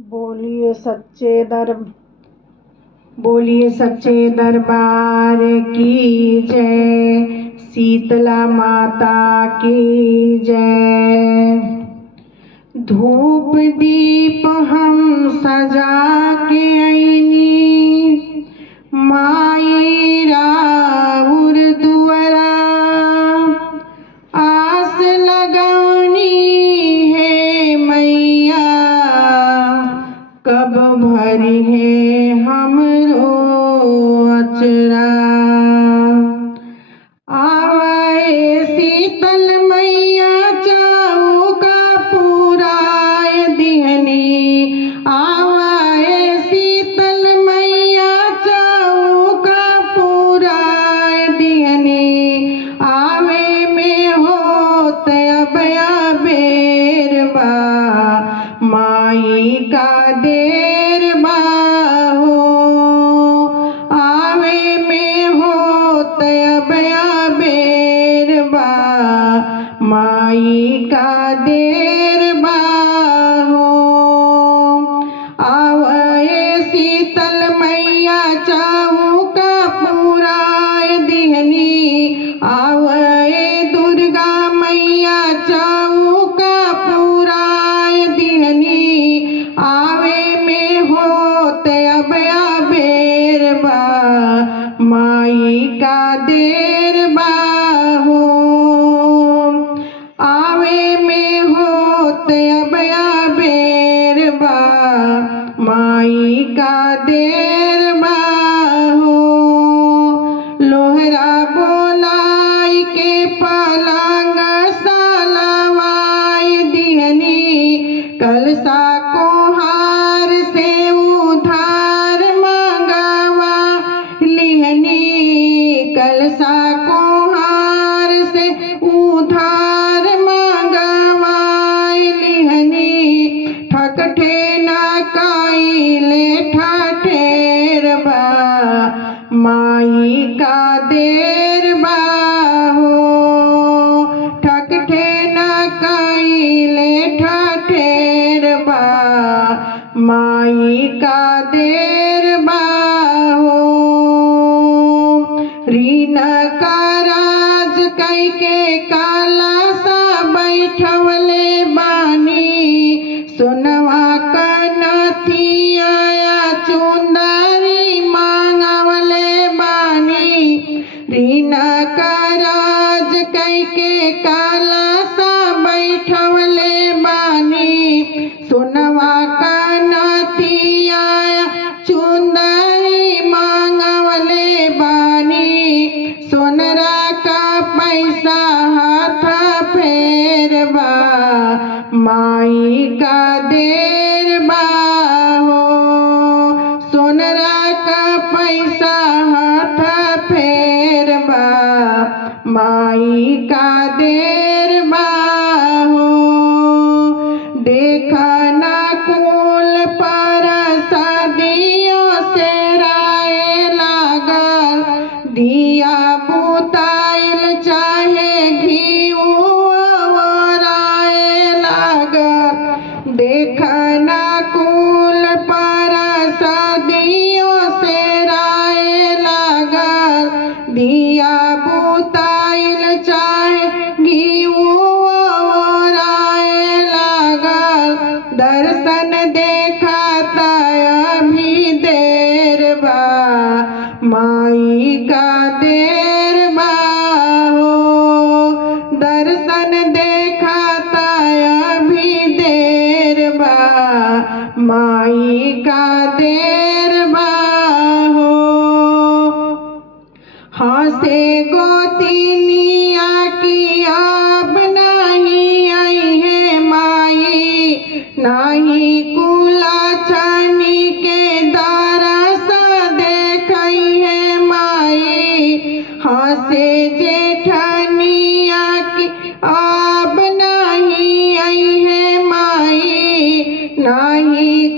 बोलिए सच्चे दरबार की जय, शीतला माता की जय। धूप दीप हम सजा के आईनी माई राउर दुआरा, आस लगौनी है मैया कब भरी है हमरो अचरा। आवे शीतल मैया चौका पुराय दिहनी, आवे शीतल मैया चौका पुराय दिहनी। आवे में होत अब बेर बा माई का देर बा हो, आवे में होत अब बेर बा माई का देर बा हो। आवे शीतल मैया चौका पुराय दिहनी, आवे दुर्गा मैया चौका पुराय दिहनी। आवे में होत अब बेर बा माई का देर बा हो, आवे में होत अब बेर बा माई का देर बा हो। लोहरा बोलाई के पलंग सलवाई दिहनी, कलसा को हार से उधार मंगवा लिहनी, कलसा को हार से उधार मंगवा लिहनी। ठकठे न काइले ठठेर बा माई का देर बा हो, ठकठे न काइले ठठेर बा माई का देर बा हो। ऋण कराज कैके काला सा बैठवले बानी, सोनवा कनथिया चुंदरी मांगवले बानी। ऋण कराज कैके काला सा बैठवले बानी, सोनवा कनथिया चुंदरी मांगवले बानी। सोनरा का पैसा हाथ फेर बा माई का देर बा हो, सोनरा का पैसा हाथ फेर बा माई का देर बा हो। देखा ना कुल पर सदियों से राय लागल, दिया बुताइल चाहे घीऊ राय लागल। देखा ना कुल पर सदियों से राय लागल, दिया बुताइल चाहे घीऊ राय लागल। दर्शन देखा अभी देर बा माई का देर बा हो, दर्शन देखा अभी देर बा माई का देर बा हो। हंसे गोतिनिया की अब नहीं आई है माई, नाही कुला छानी के दरस देखई है माई। हंसे जेठनिया की अब नहीं आई है माई, नाही